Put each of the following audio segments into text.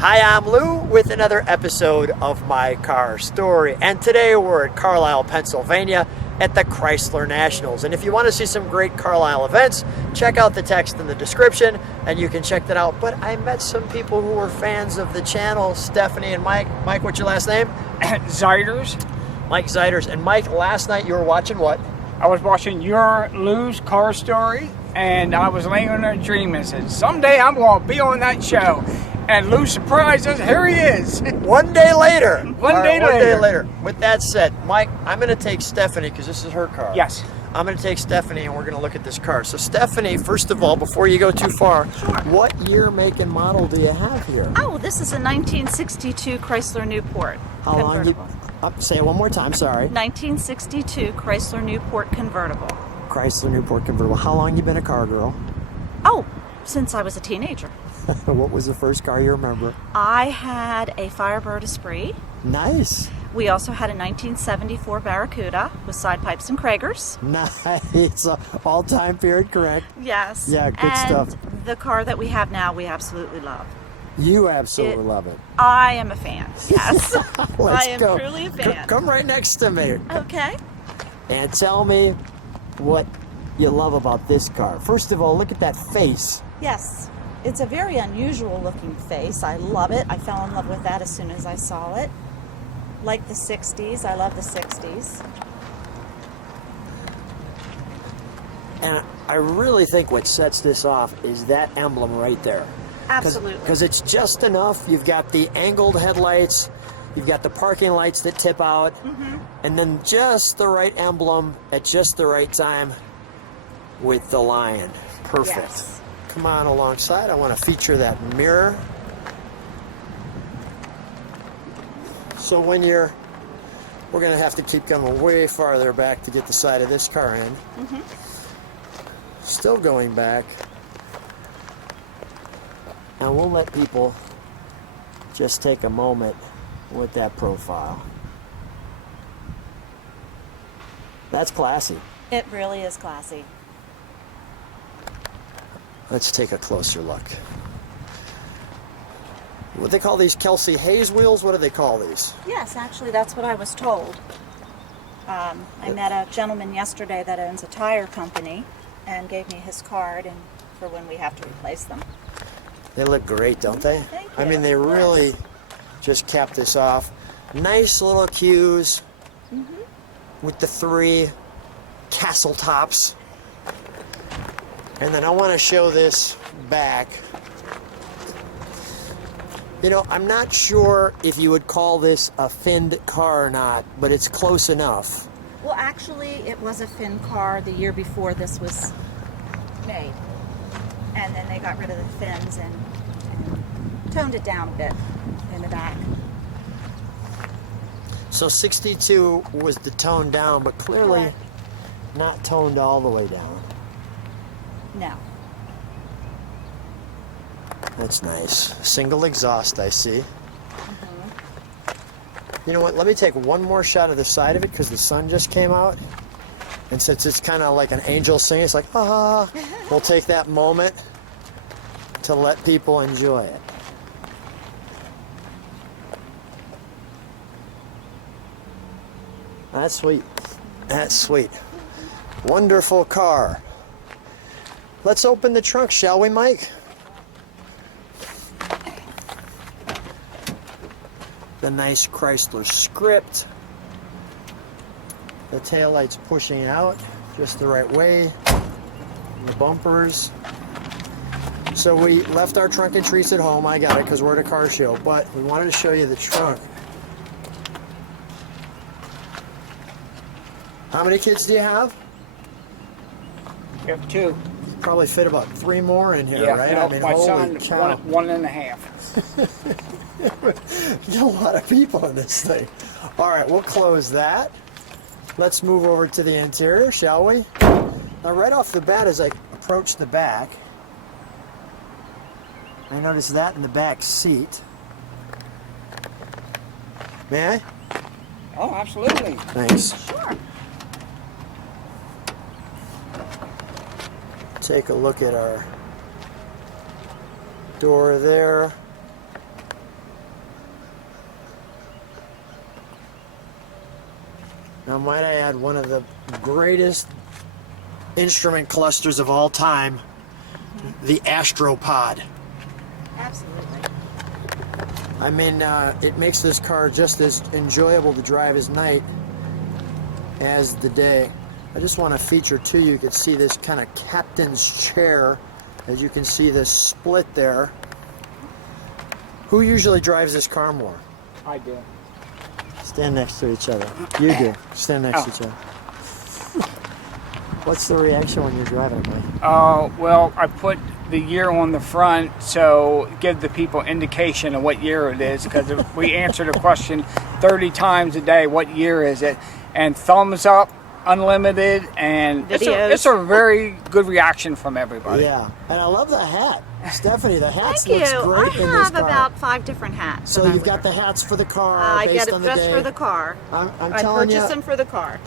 Hi, I'm Lou with another episode of My Car Story, and today we're at Carlisle, Pennsylvania at the Chrysler Nationals. And if you want to see some great Carlisle events, check out the text in the description and you can check that out. But I met some people who were fans of the channel, Stephanie and Mike. Mike, what's your last name? Zeiders. Mike Zeiders. And Mike, last night you were watching what? I was watching your Lou's Car Story, and I was laying in a dream and said, someday I'm going to be on that show. And Lou surprised us, here he is. One day later. One day later. With that said, Mike, I'm going to take Stephanie because this is her car. Yes. I'm going to take Stephanie and we're going to look at this car. So Stephanie, first of all, before you go too far, what year, make, and model do you have here? Oh, this is a 1962 Chrysler Newport Convertible. Say it one more time, sorry. 1962 Chrysler Newport Convertible. Chrysler Newport Convertible. How long you been a car girl? Oh, since I was a teenager. What was the first car you remember? I had a Firebird Esprit. Nice. We also had a 1974 Barracuda with side pipes and Kragers. Nice. All-time period, correct? Yes. Yeah, good stuff. And the car that we have now, we absolutely love. You absolutely love it. I am a fan, yes. Let's I am go. truly a fan. Come right next to me. Okay. And tell me what you love about this car. First of all, look at that face. Yes. It's a very unusual looking face. I love it. I fell in love with that as soon as I saw it. Like the 60s. I love the 60s. And I really think what sets this off is that emblem right there. Absolutely. Because it's just enough. You've got the angled headlights. You've got the parking lights that tip out. And then just the right emblem at just the right time with the lion. Perfect. Yes. Come on alongside. I want to feature that mirror. So when we're going to have to keep coming way farther back to get the side of this car in. Still going back. And we'll let people just take a moment with that profile. That's classy. It really is classy. Let's take a closer look. What they call these Kelsey Hayes wheels? What do they call these? Yes, actually, that's what I was told. I met a gentleman yesterday that owns a tire company and gave me his card and for when we have to replace them. They look great, don't they? Thank I you. mean, they really just capped this off. Nice little cues with the 3 castle tops. And then I want to show this back. You know, I'm not sure if you would call this a finned car or not, but it's close enough. Well, actually, it was a Finn car the year before this was made. And then they got rid of the fins and toned it down a bit in the back. So 62 was the tone down, but clearly Correct. not toned all the way down. No. That's nice. Single exhaust, I see. You know what? Let me take one more shot of the side of it because the sun just came out. And since it's kind of like an angel singing, it's like, ah. We'll take that moment to let people enjoy it. That's sweet. That's sweet. Wonderful car. Let's open the trunk, shall we, Mike? The nice Chrysler script. The taillights pushing out just the right way. The bumpers. So we left our trunk and treats at home. I got it because we're at a car show, but we wanted to show you the trunk. How many kids do you have? You have 2. Probably fit about 3 more in here, Yeah, right? no, I mean, my holy son, cow. one and a half. There's a lot of people in this thing. All right, we'll close that. Let's move over to the interior, shall we? Now, right off the bat, as I approach the back, I notice that in the back seat. May I? Oh, absolutely. Thanks. Sure. Take a look at our door there. Now, might I add, one of the greatest instrument clusters of all time, the Astropod. Absolutely. I mean, it makes this car just as enjoyable to drive as night as the day. I just want to feature too, you can see this kind of captain's chair. As you can see, this split there. Who usually drives this car more? I do. Stand next to each other. You do. Stand next to each other. What's the reaction when you're driving it, Mike? Well, I put the year on the front, so give the people indication of what year it is, because we answer the question 30 times a day, what year is it? And thumbs up, unlimited, and it's a very good reaction from everybody. Yeah, and I love the hat. Stephanie, the hat Thank looks you. great I in this have car. about 5 different hats. So that I you've got wear. the hats for the car I based get it on the just day. for the car. I'm I telling you, purchased them for the car.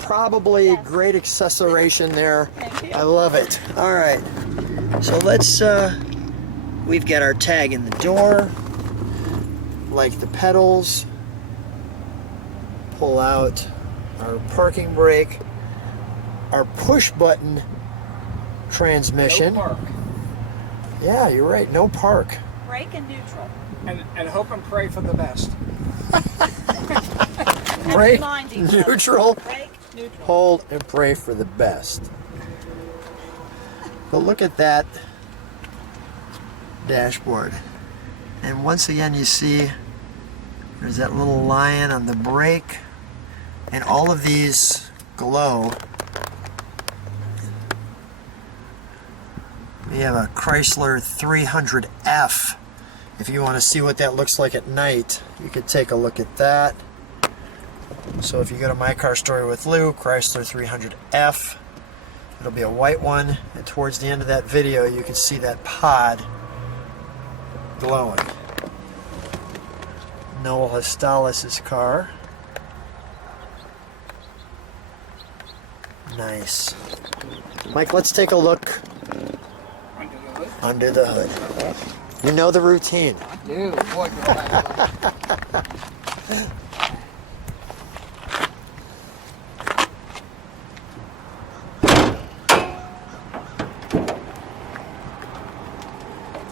Probably Yes. great accessoration there. Thank you. I love it. All right, so let's. We've got our tag in the door, like the pedals. Pull out our parking brake, our push button transmission. No park. Yeah, you're right. No park. Brake and neutral. And hope and pray for the best. Brake, remind each other. neutral, Brake, neutral. hold, and pray for the best. But look at that dashboard. And once again, you see there's that little lion on the brake, and all of these glow. We have a Chrysler 300F. If you want to see what that looks like at night, you could take a look at that. So if you go to My Car Story with Lou, Chrysler 300F, it'll be a white one, and towards the end of that video you can see that pod glowing. Noel Hostales' car. Nice. Mike, let's take a look under the hood. You know the routine. I do. Boy, do I.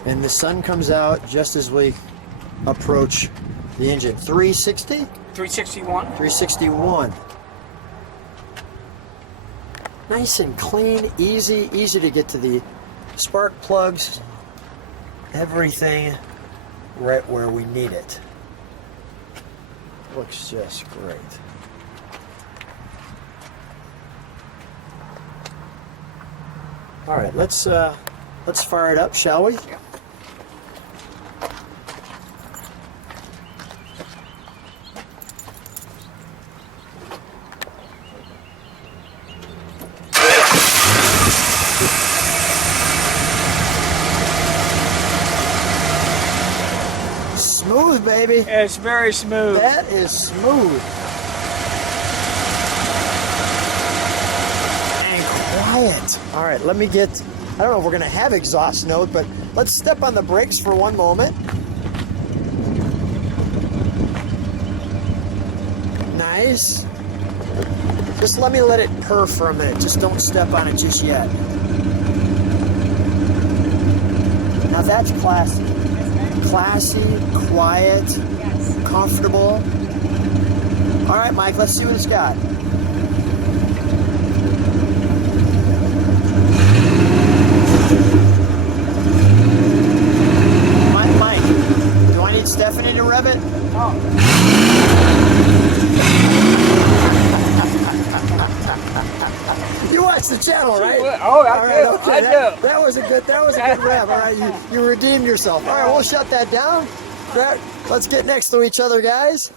And the sun comes out just as we approach the engine. 360? 361. 361. Nice and clean, easy to get to the spark plugs. Everything right where we need it. Looks just great. All right, let's fire it up, shall we? Yeah. Smooth, baby. It's very smooth. That is smooth. And quiet. All right, let me get, I don't know if we're going to have exhaust note, but let's step on the brakes for one moment. Nice. Just let me let it purr for a minute. Just don't step on it just yet. Now that's classy. Classy, quiet, Yes. comfortable. All right, Mike, let's see what it's got. Mike, do I need Stephanie to rev it? You watch the channel, right? Oh, I All right, do. okay, I do. That was a good rev. All right, you redeemed yourself. All right, we'll shut that down. Let's get next to each other, guys.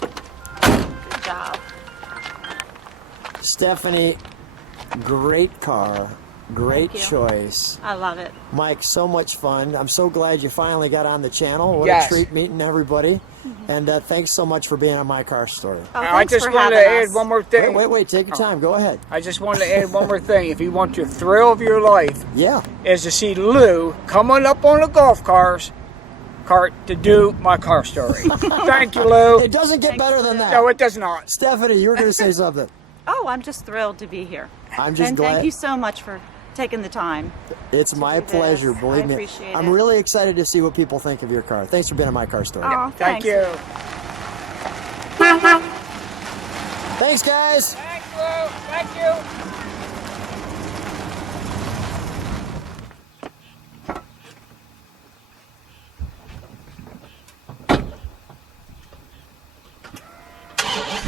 Good job. Stephanie, great car, great Thank you. choice. I love it. Mike, so much fun. I'm so glad you finally got on the channel. What Yes. a treat meeting everybody. And thanks so much for being on My Car Story. Oh, I thanks just for wanted to having add us. one more thing. Wait, take your time. Go ahead. I just wanted to add one more thing. If you want your thrill of your life Yeah. is to see Lou coming up on the golf cars, cart to do my car story. Thank you, Lou. It doesn't get better than that. No, it does not. Stephanie, you were going to say something. Oh, I'm just thrilled to be here. I'm just and glad. thank you so much for taking the time. It's my do this. pleasure, believe I me. appreciate I'm it. really excited to see what people think of your car. Thanks for being on my car story. Oh, Thank thanks. you. Thanks, guys. Thank you. Thank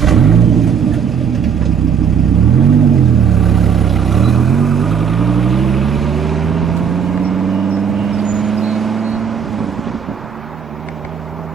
you.